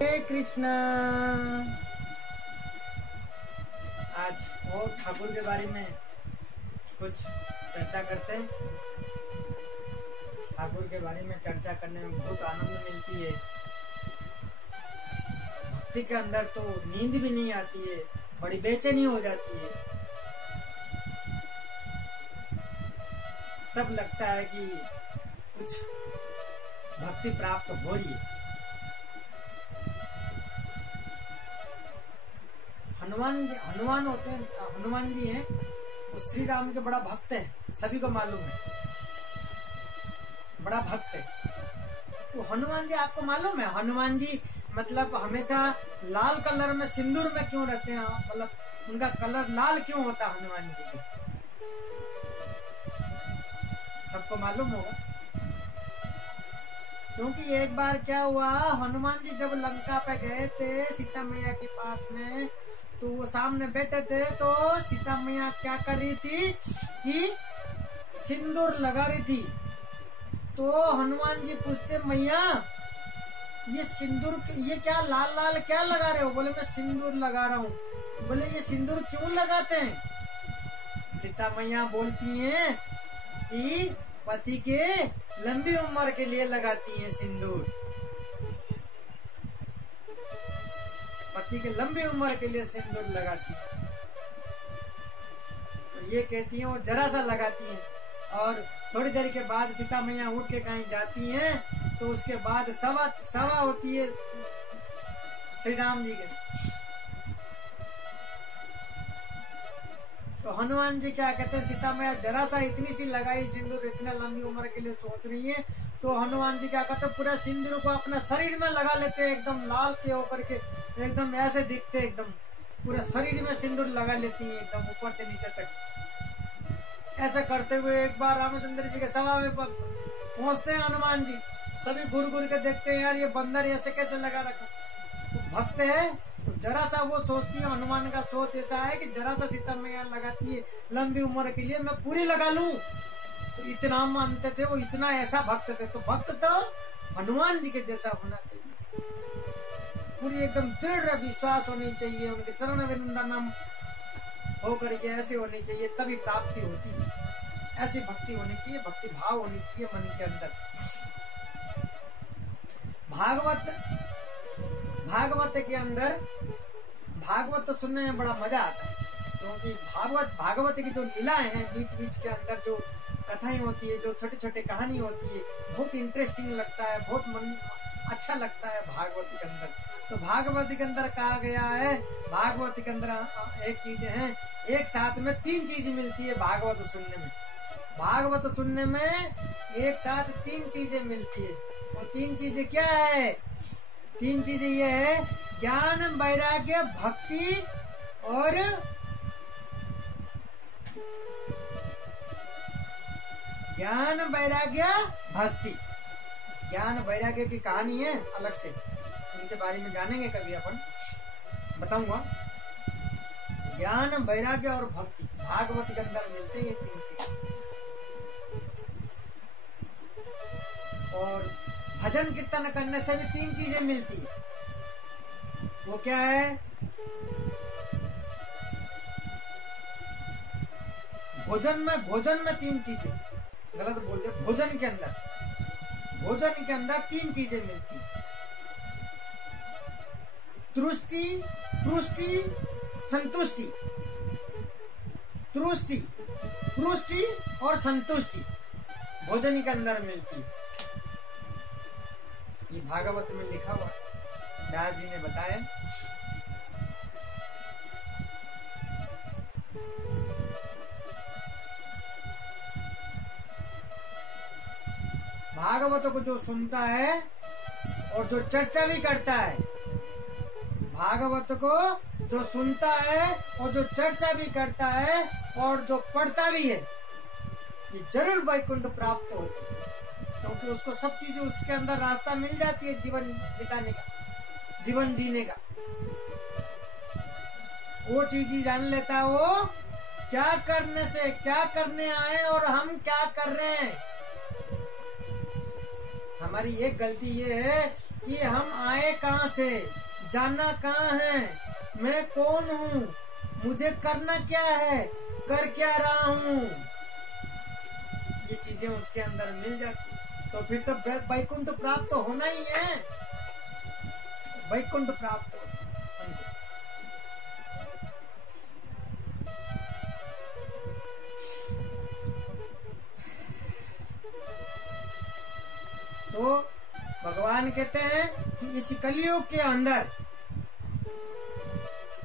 हे कृष्णा। आज वो ठाकुर के बारे में कुछ चर्चा करते हैं। ठाकुर के बारे में चर्चा करने में बहुत आनंद मिलती है। भक्ति के अंदर तो नींद भी नहीं आती है, बड़ी बेचैनी हो जाती है। तब लगता है कि कुछ भक्ति प्राप्त हो रही है। हनुमान होते हैं, हनुमान जी हैं, वो श्री राम के बड़ा भक्त है, सभी को मालूम है, बड़ा भक्त है। वो हनुमान जी आपको मालूम है, हनुमान जी मतलब हमेशा लाल कलर में सिंदूर में क्यों रहते हैं? मतलब उनका कलर लाल क्यों होता है हनुमान जी का? सबको मालूम होगा। क्योंकि एक बार क्या हुआ, हनुमान जी जब लंका पे गए थे सीता मैया के पास में, तो वो सामने बैठे थे, तो सीता मैया क्या कर रही थी कि सिंदूर लगा रही थी। तो हनुमान जी पूछते, मैया ये सिंदूर, ये क्या लाल लाल क्या लगा रहे हो? बोले मैं सिंदूर लगा रहा हूँ। बोले ये सिंदूर क्यों लगाते हैं? सीता मैया बोलती हैं कि पति के लंबी उम्र के लिए लगाती हैं सिंदूर, पति के लंबी उम्र के लिए सिंदूर लगाती है। तो ये कहती हैं, वो जरा सा लगाती हैं, और थोड़ी देर के बाद सीता मैया उठ के कहीं जाती हैं, तो उसके बाद सवा होती है श्री राम जी के। तो हनुमान जी क्या कहते हैं, सीता मैया जरा सा इतनी सी लगाई सिंदूर, इतना लंबी उम्र के लिए सोच रही है, तो हनुमान जी क्या करते हैं, पूरा सिंदूर को अपना शरीर में लगा लेते हैं, एकदम लाल के होकर के, एकदम ऐसे दिखते, एकदम पूरा शरीर में सिंदूर लगा लेती है, एकदम ऊपर से नीचे तक। ऐसा करते हुए एक बार रामचंद्र जी के सभा में पहुंचते हैं हनुमान जी। सभी घूर घूर के देखते हैं, यार ये बंदर ऐसे कैसे लगा रखा। तो भक्त है, तो जरा सा वो सोचती है, हनुमान का सोच ऐसा है कि जरा सा सीता मैया लगाती है लंबी उम्र के लिए, मैं पूरी लगा लूं। तो इतना मानते थे वो, इतना ऐसा भक्त थे। तो भक्त तो हनुमान जी के जैसा होना चाहिए, पूरी एकदम दृढ़ विश्वास होनी चाहिए, उनके चरण वृंदावन होकर के ऐसे होनी चाहिए, तभी प्राप्ति होती है। ऐसी भक्ति होनी चाहिए, भक्ति भाव होनी चाहिए मन के अंदर। भागवत के अंदर, भागवत तो सुनने में बड़ा मजा आता है, क्योंकि भागवत की जो लीलाएं हैं, बीच बीच के अंदर जो कथाएं होती है, जो छोटी छोटी कहानी होती है, बहुत इंटरेस्टिंग लगता है, बहुत मन अच्छा लगता है भागवत के अंदर। तो भागवत के अंदर कहा गया है, भागवत के अंदर एक चीज है, एक साथ में तीन चीज मिलती है भागवत सुनने में। भागवत सुनने में एक साथ तीन चीजें मिलती है। वो तीन चीजें क्या है? तीन चीजें ये है, ज्ञान, वैराग्य, भक्ति और ज्ञान, वैराग्य, भक्ति। ज्ञान वैराग्य की कहानी है अलग से, उनके बारे में जानेंगे कभी, अपन बताऊंगा। ज्ञान, वैराग्य और भक्ति भागवत के अंदर मिलते हैं, ये तीन चीज। और भजन कीर्तन करने से भी तीन चीजें मिलती है। वो क्या है? भोजन में तीन चीजें, गलत बोल दिया, भोजन के अंदर तीन चीजें मिलती है। तुष्टि, पुष्टि, संतुष्टि। तुष्टि, पुष्टि और संतुष्टि भोजन के अंदर मिलती है। ये भागवत में लिखा हुआ, व्यास जी ने बताया। भागवत को जो सुनता है और जो चर्चा भी करता है, भागवत को जो सुनता है और जो चर्चा भी करता है और जो पढ़ता भी है, ये जरूर वैकुंठ प्राप्त होती है। क्योंकि उसको सब चीजें, उसके अंदर रास्ता मिल जाती है जीवन बिताने का, जीवन जीने का। वो चीज ही जान लेता है, वो क्या करने से, क्या करने आए और हम क्या कर रहे हैं। हमारी एक गलती ये है कि हम आए कहाँ से, जाना कहाँ है, मैं कौन हूँ, मुझे करना क्या है, कर क्या रहा हूँ, ये चीजें उसके अंदर मिल जाती, तो फिर तो वैकुंठ प्राप्त होना ही है, वैकुंठ प्राप्त हो। तो भगवान कहते हैं कि इस कलयुग के अंदर,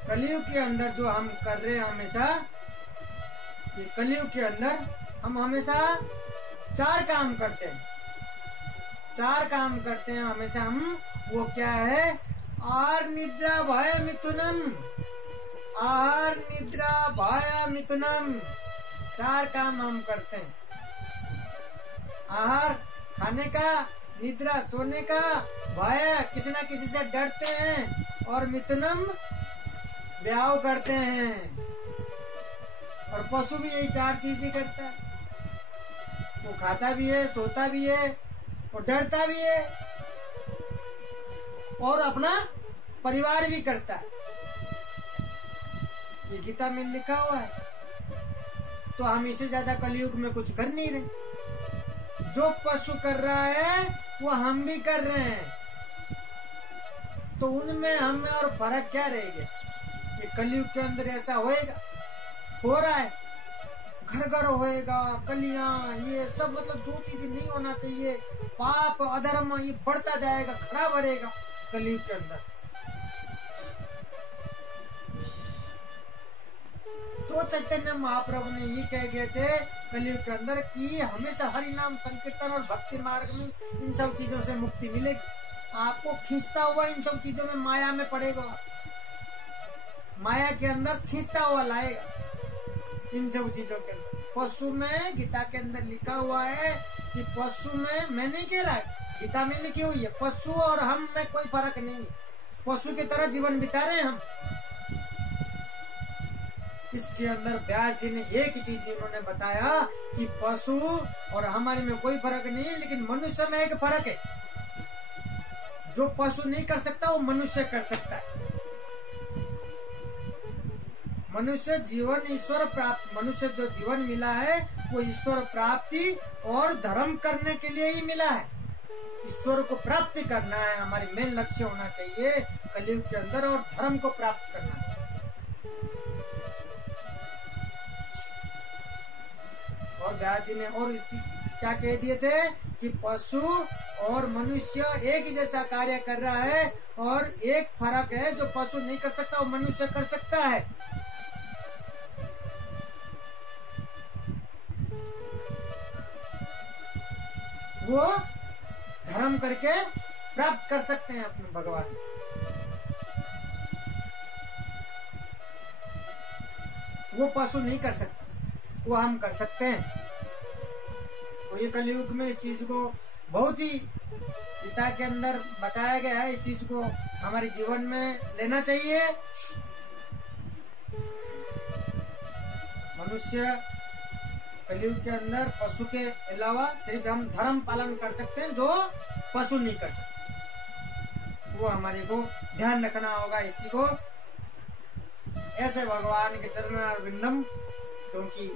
कलयुग के अंदर जो हम कर रहे हैं हमेशा, ये कलयुग के अंदर हम हमेशा 4 काम करते हैं, 4 काम करते हैं हमेशा हम। वो क्या है? आहार निद्रा भय मिथुनम, आहार निद्रा भय मिथुनम, 4 काम हम करते हैं। आहार खाने का, निद्रा सोने का, भय किसी ना किसी से डरते हैं, और मिथुनम ब्याह करते हैं। और पशु भी यही 4 चीजें करता है, वो खाता भी है, सोता भी है, और डरता भी है, और अपना परिवार भी करता है। ये गीता में लिखा हुआ है। तो हम इससे ज्यादा कलयुग में कुछ कर नहीं रहे। जो पशु कर रहा है वो हम भी कर रहे हैं, तो उनमें हमें और फर्क क्या रहेगा? ये कलयुग के अंदर ऐसा होएगा, हो रहा है, घर घर होएगा, कलियां, ये सब, मतलब जो चीज नहीं होना चाहिए, पाप अधर्म, ये बढ़ता जाएगा, खड़ा बढ़ेगा कलयुग के अंदर। तो चैतन्य महाप्रभु ने ये कह गए थे कलयुग के अंदर कि हमेशा हरि नाम संकीर्तन और भक्ति मार्ग में इन सब चीजों से मुक्ति मिलेगी। आपको खींचता हुआ इन सब चीजों में, माया में पड़ेगा, माया के अंदर खींचता हुआ लाएगा इन सब चीजों के अंदर। पशु में, गीता के अंदर लिखा हुआ है कि पशु में, मैं नहीं कह रहा, गीता में लिखी हुई है, पशु और हम में कोई फर्क नहीं है, पशु की तरह जीवन बिता रहे हैं हम। इसके अंदर व्यास जी ने एक चीज उन्होंने बताया कि पशु और हमारे में कोई फर्क नहीं है, लेकिन मनुष्य में एक फर्क है। जो पशु नहीं कर सकता वो मनुष्य कर सकता है। मनुष्य जीवन ईश्वर प्राप्त, मनुष्य जो जीवन मिला है वो ईश्वर प्राप्ति और धर्म करने के लिए ही मिला है। ईश्वर को प्राप्ति करना है, हमारी मेन लक्ष्य होना चाहिए कलयुग के अंदर, और धर्म को प्राप्त करना है। और व्यास जी ने और क्या कह दिए थे कि पशु और मनुष्य एक ही जैसा कार्य कर रहा है, और एक फर्क है, जो पशु नहीं कर सकता वो मनुष्य कर सकता है। वो धर्म करके प्राप्त कर सकते हैं अपने भगवान। वो पशु नहीं कर सकता, वो हम कर सकते हैं। तो ये कलयुग में इस चीज को बहुत ही गीता के अंदर बताया गया है, इस चीज को हमारे जीवन में लेना चाहिए। मनुष्य कलयुग के अंदर पशु के अलावा सिर्फ हम धर्म पालन कर सकते हैं, जो पशु नहीं कर सकते। वो हमारे को ध्यान रखना होगा इस चीज को। ऐसे भगवान के चरणारविंदम, क्योंकि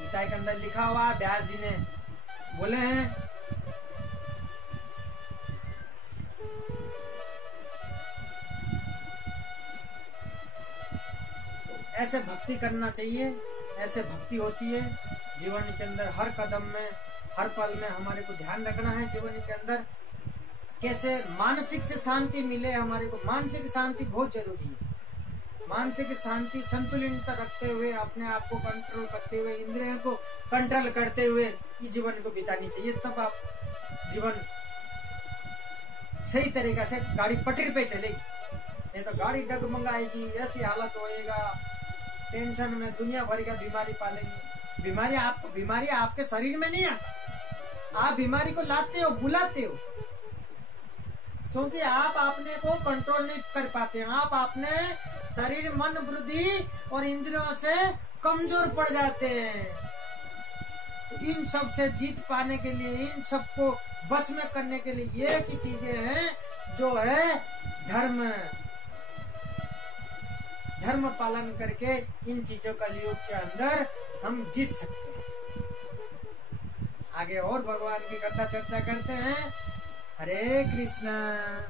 गीता के अंदर लिखा हुआ, व्यास जी ने बोले हैं ऐसे भक्ति करना चाहिए। ऐसे भक्ति होती है जीवन के अंदर, हर कदम में, हर पल में हमारे को ध्यान रखना है जीवन के अंदर कैसे मानसिक से शांति मिले। हमारे को मानसिक शांति बहुत जरूरी है। मानसिक शांति संतुलित रखते हुए, अपने आप को कंट्रोल करते हुए, इंद्रियों को कंट्रोल करते हुए ये जीवन को बितानी चाहिए। तब आप जीवन सही तरीका से गाड़ी पटरी पे चलेगी। नहीं तो गाड़ी डगमगाएगी, ऐसी हालत होएगा, टेंशन में दुनिया भर का बीमारी पालेंगे। बीमारी आपके शरीर में नहीं आता, आप बीमारी को लाते हो, बुलाते हो, क्योंकि आप अपने को कंट्रोल नहीं कर पाते। आप अपने शरीर, मन, बुद्धि और इंद्रियों से कमजोर पड़ जाते हैं। तो इन सब से जीत पाने के लिए, इन सबको बस में करने के लिए एक ही चीजें हैं जो है धर्म। धर्म पालन करके इन चीजों का युग के अंदर हम जीत सकते हैं। आगे और भगवान की कथा चर्चा करते हैं। हरे कृष्णा।